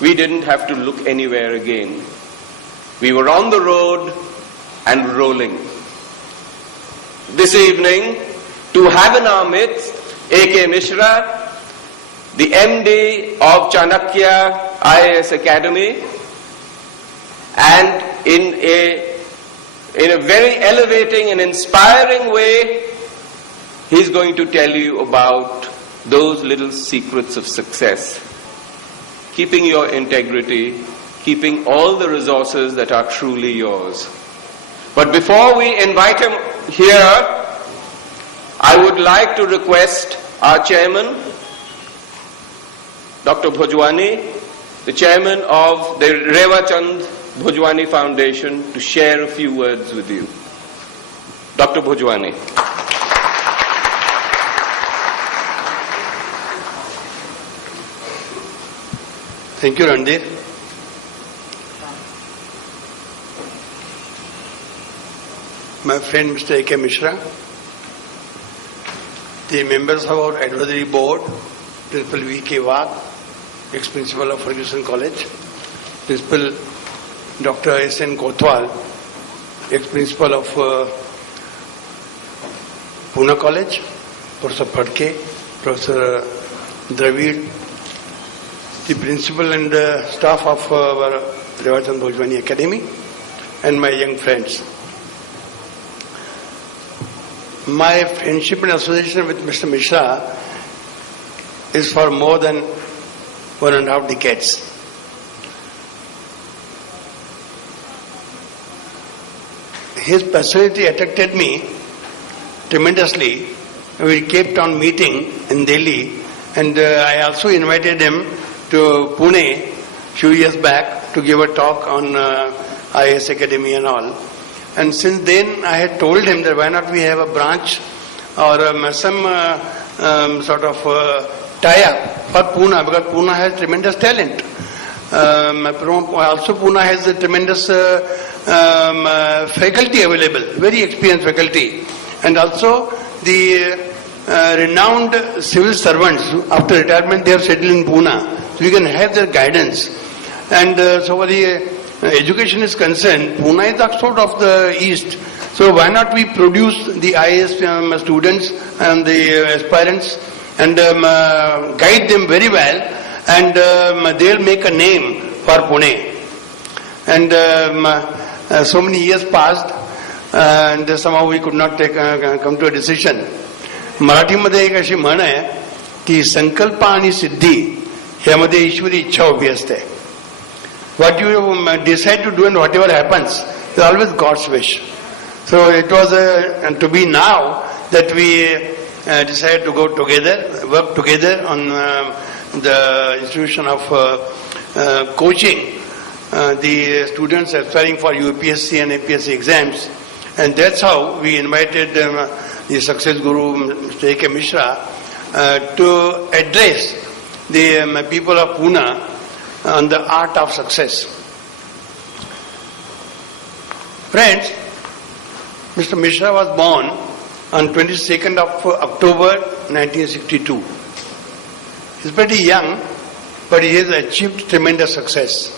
we didn't have to look anywhere again. We were on the road and rolling. This evening, to have in our midst A.K. Mishra, the MD of Chanakya IAS Academy, and in a very elevating and inspiring way, he's going to tell you about those little secrets of success. Keeping your integrity, keeping all the resources that are truly yours. But before we invite him here, I would like to request our chairman, Dr. Bhojwani, the chairman of the Rewachand Bhojwani Foundation, to share a few words with you. Dr. Bhojwani. Thank you, Randir. My friend Mr. A.K. Mishra, the members of our advisory board, Principal V.K. Wagh, ex-principal of Ferguson College, Principal Dr. S.N. Kotwal, ex-principal of Pune College, Professor Phadke, Professor Dravid, the principal and staff of our Rewachand Bhojwani Academy, and my young friends. My friendship and association with Mr. Mishra is for more than 1.5 decades. His personality attracted me tremendously. We kept on meeting in Delhi, and I also invited him to Pune few years back to give a talk on IAS Academy and all. And since then I had told him that why not we have a branch or some sort of tie-up for Pune, because Pune has tremendous talent. Also Pune has a tremendous faculty available, very experienced faculty. And also the renowned civil servants, after retirement they have settled in Pune. So we can have their guidance. And so for the education is concerned, Pune is the Oxford of the East. So why not we produce the IAS students and the aspirants and guide them very well, and they'll make a name for Pune. And so many years passed, and somehow we could not come to a decision. मराठीमध्ये एक अशी म्हण आहे की संकल्प आणि सिद्धी ह्यामध्ये ईश्वरी इच्छा उभी असते. What you decide to do and whatever happens is always God's wish. So it was to be now that we decided to go together, work together on the institution of coaching the students aspiring for UPSC and APSC exams. And that's how we invited the success guru, Mr. A.K. Mishra, to address the people of Pune on the art of success. Friends, Mr. Mishra was born on 22nd of October 1962. He's pretty young, but he has achieved tremendous success.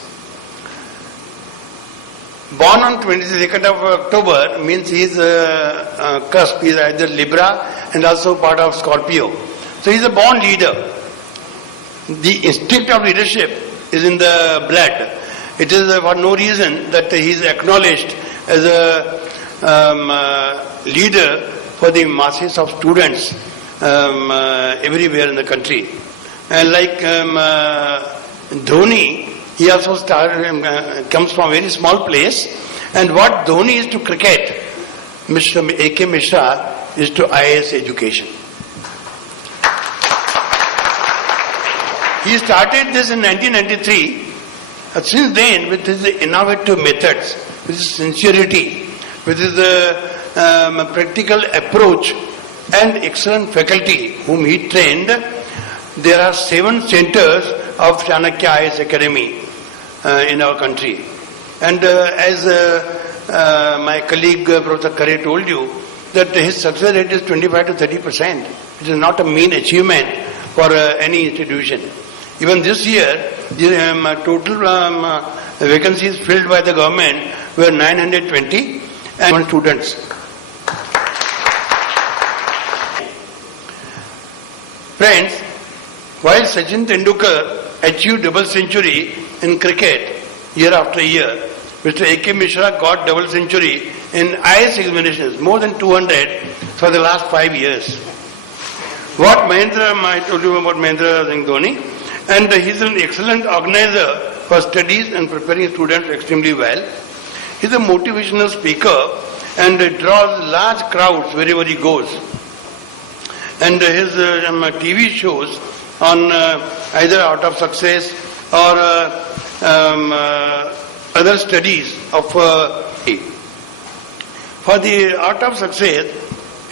Born on 22nd of October means he is a cusp. He is either Libra and also part of Scorpio. So he is a born leader. The instinct of leadership is in the blood. It is for no reason that he is acknowledged as a leader for the masses of students everywhere in the country. And like Dhoni, he also comes from a very small place. And what Dhoni is to cricket, Mr. A.K. Mishra is to IAS education. He started this in 1993. Since then, with his innovative methods, with his sincerity, with his practical approach and excellent faculty whom he trained, there are 7 centers of Chanakya IAS Academy in our country. And as my colleague Professor Khare told you, that his success rate is 25 to 30%. It is not a mean achievement for any institution. Even this year, the total vacancies filled by the government were 920 and students. Friends, while Sachin Tendulkar achieved double century in cricket year after year, Mr. A.K. Mishra got double century in IAS examinations, more than 200 for the last 5 years. What I told you about Mahendra Singh Dhoni, and he's an excellent organizer for studies and preparing students extremely well. He's a motivational speaker and draws large crowds wherever he goes. And his TV shows on either Art of Success or other studies of for the Art of Success,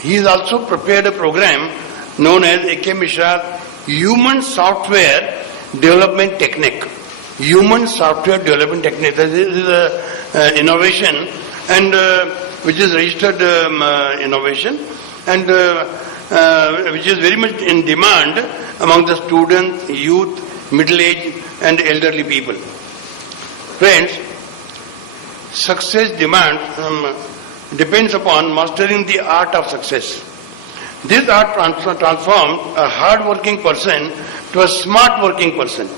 he has also prepared a program known as A.K. Mishra Human Software Development Technique. Human Software Development Technique. This is an innovation and which is registered innovation and which is very much in demand among the students, youth, middle-aged and elderly people. Friends, success depends upon mastering the art of success. This art transforms a hard-working person to a smart-working person.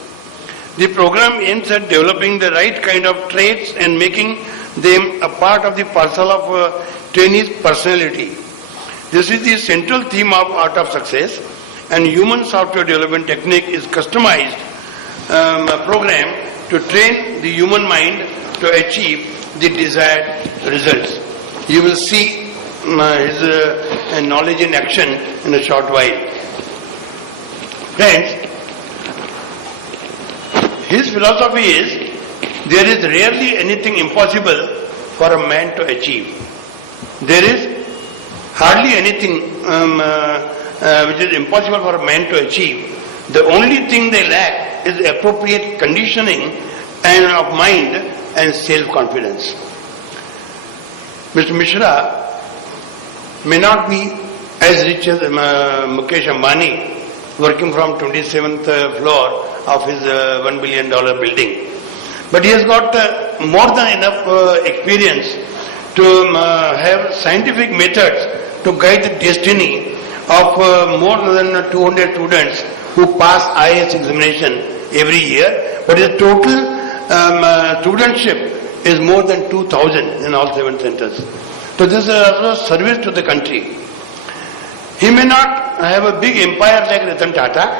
The program aims at developing the right kind of traits and making them a part of the parcel of trainee's personality. This is the central theme of Art of Success, and Human Software Development Technique is customized program to train the human mind to achieve the desired results. You will see his knowledge in action in a short while. Friends, his philosophy is there is rarely anything impossible for a man to achieve. There is hardly anything which is impossible for a man to achieve. The only thing they lack is appropriate conditioning and of mind and self-confidence. Mr. Mishra may not be as rich as Mukesh Ambani, working from 27th floor of his $1 billion building. But he has got more than enough experience to have scientific methods to guide the destiny of more than 200 students who pass IAS examination every year. But his total studentship is more than 2,000 in all 7 centers. So this is also service to the country. He may not have a big empire like Ratan Tata,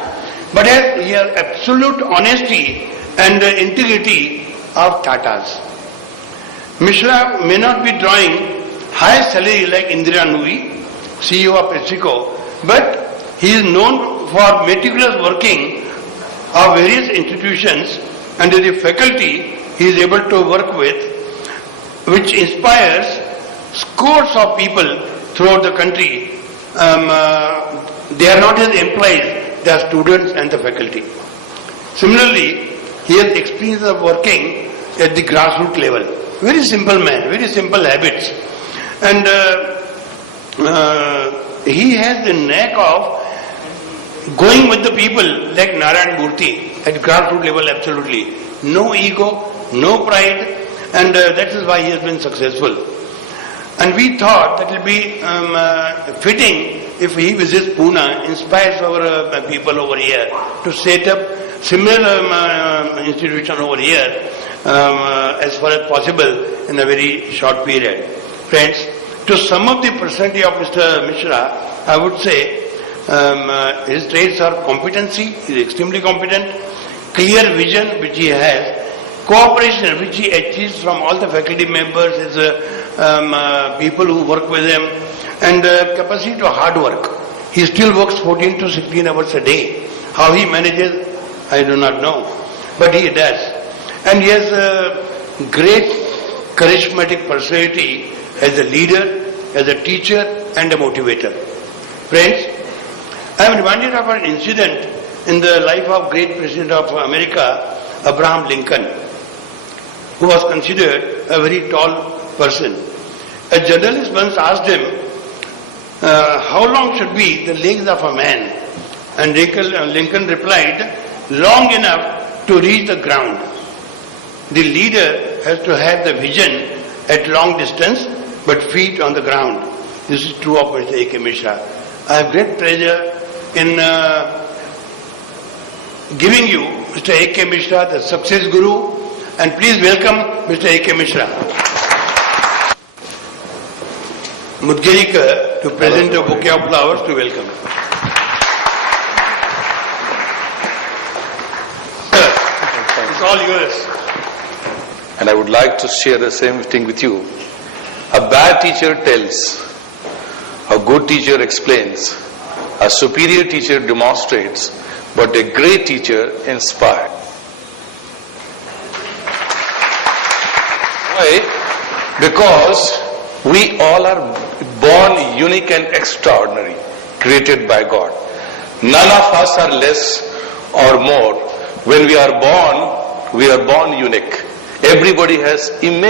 but he has absolute honesty and integrity of Tatas. Mishra may not be drawing high salary like Indira Nooyi, CEO of PepsiCo, but he is known for meticulous working of various institutions and the faculty he is able to work with, which inspires scores of people throughout the country. They are not his employees, they are students and the faculty. Similarly, he has experience of working at the grassroots level. Very simple man, very simple habits. And he has the knack of going with the people like Narayan Murthy at grassroots level, absolutely. No ego, no pride, and that is why he has been successful. And we thought that it will be fitting if he visits Pune, inspires our people over here to set up similar institution over here as far as possible in a very short period. Friends, to sum up the personality of Mr. Mishra, I would say his traits are competency, he is extremely competent, clear vision which he has, cooperation which he achieves from all the faculty members, his people who work with him, and capacity to hard work. He still works 14 to 16 hours a day. How he manages, I do not know, but he does. And he has a great charismatic personality as a leader, as a teacher and a motivator. Friends, I am reminded of an incident in the life of great President of America, Abraham Lincoln, who was considered a very tall person. A journalist once asked him, how long should be the legs of a man? And Lincoln replied, long enough to reach the ground. The leader has to have the vision at long distance, but feet on the ground. This is true of Mr. A.K. Mishra. I have great pleasure in giving you Mr. A.K. Mishra, the success guru, and please welcome Mr. A.K. Mishra. Mudgirikar to present a bouquet of flowers to welcome. It's all yours. And I would like to share the same thing with you. A bad teacher tells, a good teacher explains, a superior teacher demonstrates, but a great teacher inspires. Why? Because we all are born unique and extraordinary, created by God. None of us are less or more. When we are born unique. Everybody has immense